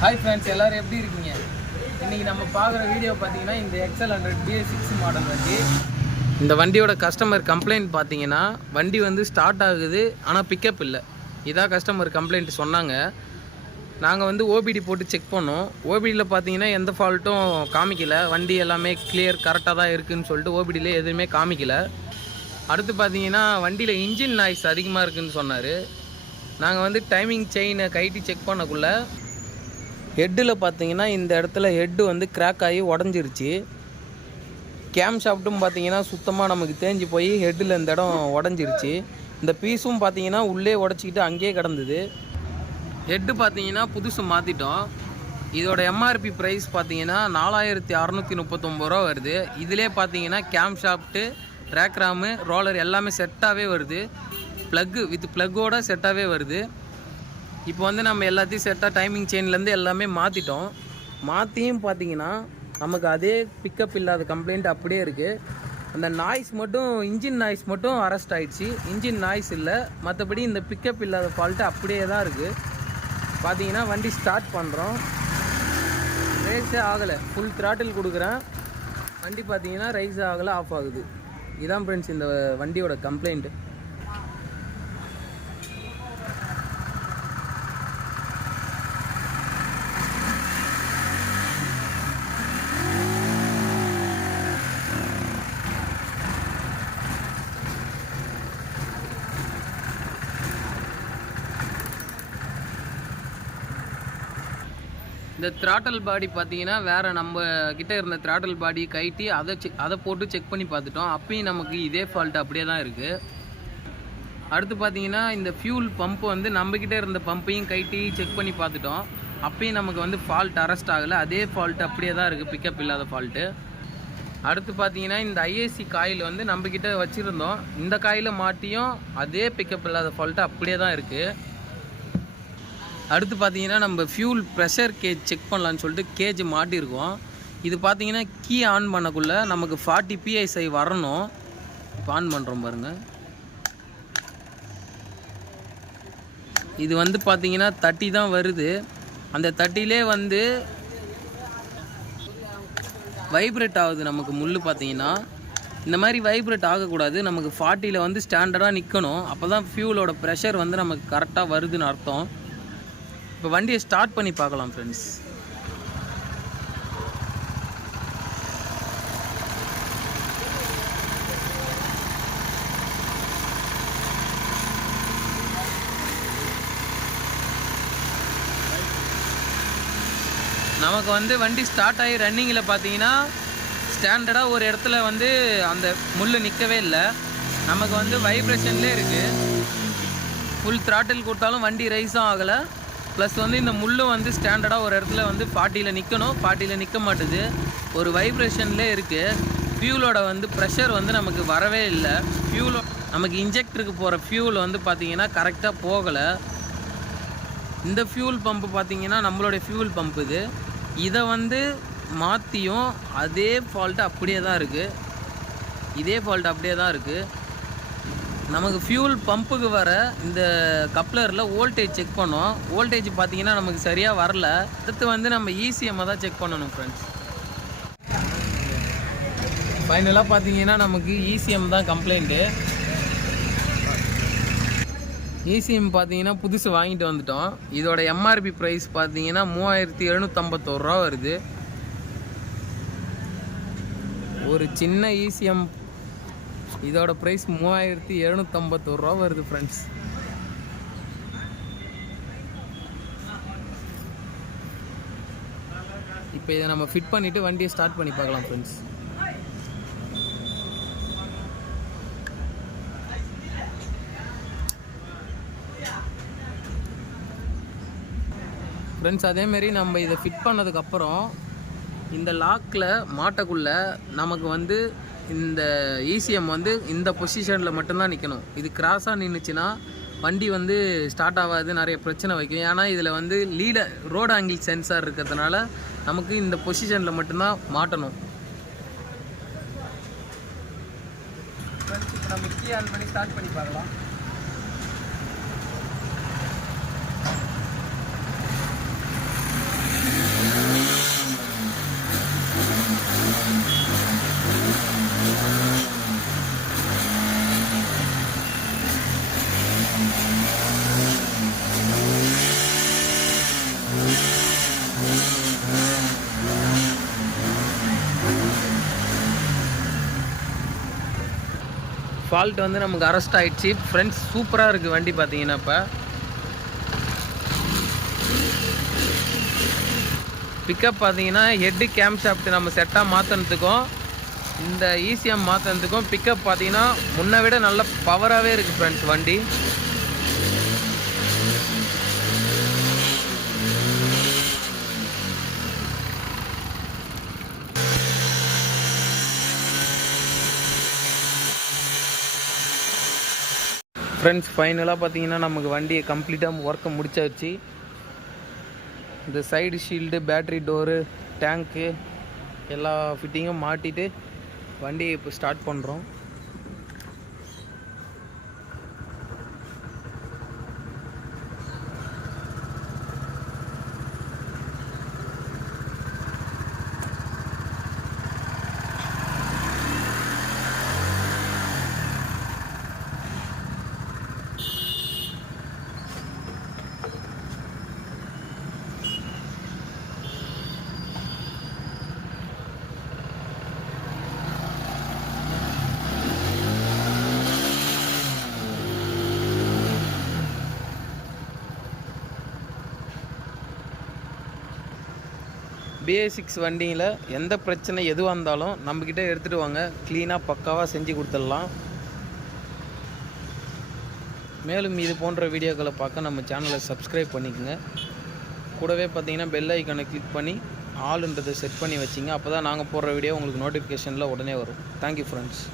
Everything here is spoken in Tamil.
ஹாய் ஃப்ரெண்ட்ஸ், எல்லோரும் எப்படி இருக்கீங்க? இன்றைக்கி நம்ம பார்க்குற வீடியோ பார்த்தீங்கன்னா இந்த XL100 BS6 மாடல் வண்டி. இந்த வண்டியோட கஸ்டமர் கம்ப்ளைண்ட் பார்த்தீங்கன்னா வண்டி வந்து ஸ்டார்ட் ஆகுது ஆனால் பிக்கப் இல்லை. இதான் கஸ்டமர் கம்ப்ளைண்ட் சொன்னாங்க. நாங்கள் வந்து ஓபிடி போட்டு செக் பண்ணோம். ஓபிடியில் பார்த்தீங்கன்னா எந்த ஃபால்ட்டும் காமிக்கலை. வண்டி எல்லாமே கிளியர் கரெக்டாக தான் இருக்குதுன்னு சொல்லிட்டு ஓபிடியில் எதுவுமே காமிக்கலை. அடுத்து பார்த்தீங்கன்னா வண்டியில் இன்ஜின் நாய்ஸ் அதிகமாக இருக்குதுன்னு சொன்னார். நாங்கள் வந்து டைமிங் செயினை கைட்டி செக் பண்ணக்குள்ளே ஹெட்டில் பார்த்தீங்கன்னா இந்த இடத்துல ஹெட்டு வந்து கிராக் ஆகி உடஞ்சிருச்சு. கேம் ஷாஃப்ட்டும் பார்த்தீங்கன்னா சுத்தமாக நமக்கு தேஞ்சு போய் ஹெட்டில் இந்த இடம் உடஞ்சிருச்சு. இந்த பீஸும் பார்த்தீங்கன்னா உள்ளே உடச்சிக்கிட்டு அங்கேயே கிடந்தது. ஹெட்டு பார்த்தீங்கன்னா புதுசு மாற்றிட்டோம். இதோட எம்ஆர்பி ப்ரைஸ் பார்த்தீங்கன்னா 4639 ரூபா வருது. இதிலே பார்த்தீங்கன்னா கேம் ஷாஃப்ட்டு, ரேக்ராமு, ரோலர் எல்லாமே செட்டாகவே வருது. ப்ளக்கு வித் ப்ளக்கோட செட்டாகவே வருது. இப்போ வந்து நம்ம எல்லாத்தையும் செட்டாக டைமிங் செயின்லேருந்து எல்லாமே மாற்றிட்டோம். மாற்றியும் பார்த்தீங்கன்னா நமக்கு அதே பிக்கப் இல்லாத கம்ப்ளைண்ட் அப்படியே இருக்குது. அந்த நாய்ஸ் மட்டும், இன்ஜின் நாய்ஸ் மட்டும் அரெஸ்ட் ஆகிடுச்சு. இன்ஜின் நாய்ஸ் இல்லை, மற்றபடி இந்த பிக்கப் இல்லாத ஃபால்ட்டு அப்படியே தான் இருக்குது. பார்த்தீங்கன்னா வண்டி ஸ்டார்ட் பண்ணுறோம், ரேஸே ஆகலை. ஃபுல் த்ராட்டில் கொடுக்குறேன், வண்டி பார்த்தீங்கன்னா ரைஸே ஆகலை, ஆஃப் ஆகுது. இதுதான் ஃப்ரெண்ட்ஸ் இந்த வண்டியோட கம்ப்ளைண்ட்டு. இந்த த்ராட்டல் பாடி பார்த்தீங்கன்னா வேறு நம்ம கிட்டே இருந்த த்ராட்டல் பாடி கைட்டி அதை போட்டு செக் பண்ணி பார்த்துட்டோம். அப்பயும் நமக்கு இதே ஃபால்ட் அப்படியே தான் இருக்குது. அடுத்து பார்த்தீங்கன்னா இந்த ஃபியூல் பம்ப் வந்து நம்மக்கிட்ட இருந்த பம்பையும் கைட்டி செக் பண்ணி பார்த்துட்டோம். அப்பயும் நமக்கு வந்து ஃபால்ட் அரெஸ்ட் ஆகலை, அதே ஃபால்ட் அப்படியே தான் இருக்குது, பிக்கப் இல்லாத ஃபால்ட்டு. அடுத்து பார்த்தீங்கன்னா இந்த ஐஏசி காயில் வந்து நம்மக்கிட்ட வச்சுருந்தோம். இந்த காயில் மாட்டியும் அதே பிக்கப் இல்லாத ஃபால்ட்டு அப்படியே தான் இருக்குது. அடுத்து பார்த்தீங்கன்னா நம்ம ஃபியூல் ப்ரெஷர் கேஜ் செக் பண்ணலான்னு சொல்லிட்டு கேஜ் மாட்டியிருக்கோம். இது பார்த்தீங்கன்னா கீ ஆன் பண்ணக்குள்ளே நமக்கு 40 PSI வரணும். இப்போ ஆன் பண்ணுறோம் பாருங்கள். இது வந்து பார்த்தீங்கன்னா 30 தான் வருது. அந்த 30லே வந்து வைப்ரேட் ஆகுது நமக்கு முள். பார்த்தீங்கன்னா இந்த மாதிரி வைப்ரேட் ஆகக்கூடாது. நமக்கு 40ல் வந்து ஸ்டாண்டர்டாக நிற்கணும். அப்போ தான் ஃபியூலோட ப்ரெஷர் வந்து நமக்கு கரெக்டாக வருதுன்னு அர்த்தம். இப்போ வண்டியை ஸ்டார்ட் பண்ணி பார்க்கலாம் ஃப்ரெண்ட்ஸ். நமக்கு வந்து வண்டி ஸ்டார்ட் ஆகி ரன்னிங்கில் பார்த்தீங்கன்னா ஸ்டாண்டர்டாக ஒரு இடத்துல வந்து அந்த முள் நிற்கவே இல்லை. நமக்கு வந்து வைப்ரேஷன்லேயே இருக்குது. ஃபுல் த்ராட்டில் கொடுத்தாலும் வண்டி ரைஸும் ஆகலை. ப்ளஸ் வந்து இந்த முள் வந்து ஸ்டாண்டர்டாக ஒரு இடத்துல வந்து 40ல் நிற்கணும், 40ல் நிற்க மாட்டுது, ஒரு வைப்ரேஷன்லேயே இருக்குது. ஃபியூலோட வந்து ப்ரெஷர் வந்து நமக்கு வரவே இல்லை. ஃபியூலோ நமக்கு இன்ஜெக்டருக்கு போகிற ஃபியூல் வந்து பார்த்திங்கன்னா கரெக்டாக போகலை. இந்த ஃபியூல் பம்பு பார்த்திங்கன்னா நம்மளுடைய ஃபியூல் பம்ப் இது. இதை வந்து மாற்றியும் அதே ஃபால்ட்டு அப்படியே தான் இருக்குது. இதே ஃபால்ட் அப்படியே தான் இருக்குது. நமக்கு ஃபியூல் பம்புக்கு வர இந்த கப்ளரில் வோல்டேஜ் செக் பண்ணோம். வோல்டேஜ் பார்த்தீங்கன்னா நமக்கு சரியாக வரல. அடுத்து வந்து நம்ம ECM தான் செக் பண்ணணும் ஃப்ரெண்ட்ஸ். ஃபைனலாக பார்த்தீங்கன்னா நமக்கு ECM தான் கம்ப்ளைண்ட்டு. ECM பார்த்தீங்கன்னா புதுசு வாங்கிட்டு வந்துட்டோம். இதோட எம்ஆர்பி ப்ரைஸ் பார்த்தீங்கன்னா 3751 ரூபா வருது. ஒரு சின்ன ECM இதோட ப்ரைஸ் 3751 ரூபா வருது ஃப்ரெண்ட்ஸ். இப்போ இதை நம்ம ஃபிட் பண்ணிவிட்டு வண்டியை ஸ்டார்ட் பண்ணி பார்க்கலாம் ஃப்ரெண்ட்ஸ். ஃப்ரெண்ட்ஸ் அதேமாரி நம்ம இதை ஃபிட் பண்ணதுக்கப்புறம் இந்த லாக்கில் மாட்டக்குள்ளே நமக்கு வந்து இந்த ECM வந்து இந்த பொசிஷனில் மட்டும்தான் நிற்கணும். இது கிராஸாக நின்றுச்சுன்னா வண்டி வந்து ஸ்டார்ட் ஆகாது, நிறைய பிரச்சனை வைக்கும். ஏன்னா இதில் வந்து ரோடு ஆங்கிள் சென்சார் இருக்கிறதுனால நமக்கு இந்த பொசிஷனில் மட்டும்தான் மாட்டணும். இப்போ நம்ம கீ ஆன் பண்ணி ஸ்டார்ட் பண்ணி பார்க்கலாம். ஃபால்ட் வந்து நமக்கு அரெஸ்ட் ஆகிடுச்சு ஃப்ரெண்ட்ஸ். சூப்பராக இருக்குது வண்டி பார்த்தீங்கன்னா. இப்போ பிக்கப் பார்த்தீங்கன்னா ஹெட்டு கேம் ஷாஃப்ட் நம்ம செட்டாக மாற்றினதுக்கும் இந்த ECM மாற்றினதுக்கும் பிக்கப் பார்த்தீங்கன்னா முன்னை விட நல்ல பவராகவே இருக்குது ஃப்ரெண்ட்ஸ் வண்டி. ஃப்ரெண்ட்ஸ் ஃபைனலாக பார்த்தீங்கன்னா நமக்கு வண்டியை கம்ப்ளீட்டாக ஒர்க்கை முடிச்சாச்சு. இந்த சைடு ஷீல்டு, பேட்ரி டோரு, டேங்க்கு எல்லா ஃபிட்டிங்கும் மாட்டிட்டு வண்டியை இப்போ ஸ்டார்ட் பண்ணுறோம். BS6 வண்டியில் எந்த பிரச்சனை எதுவாக இருந்தாலும் நம்மக்கிட்ட எடுத்துகிட்டு வாங்க, க்ளீனாக பக்காவாக செஞ்சு கொடுத்துடலாம். மேலும் இது போன்ற வீடியோக்களை பார்க்க நம்ம சேனலை சப்ஸ்கிரைப் பண்ணிக்கோங்க. கூடவே பார்த்தீங்கன்னா பெல் ஐக்கானை கிளிக் பண்ணி ஆளுன்றதை செட் பண்ணி வச்சிங்க. அப்போ தான் நாங்கள் போடுற வீடியோ உங்களுக்கு நோட்டிஃபிகேஷனில் உடனே வரும். Thank you friends.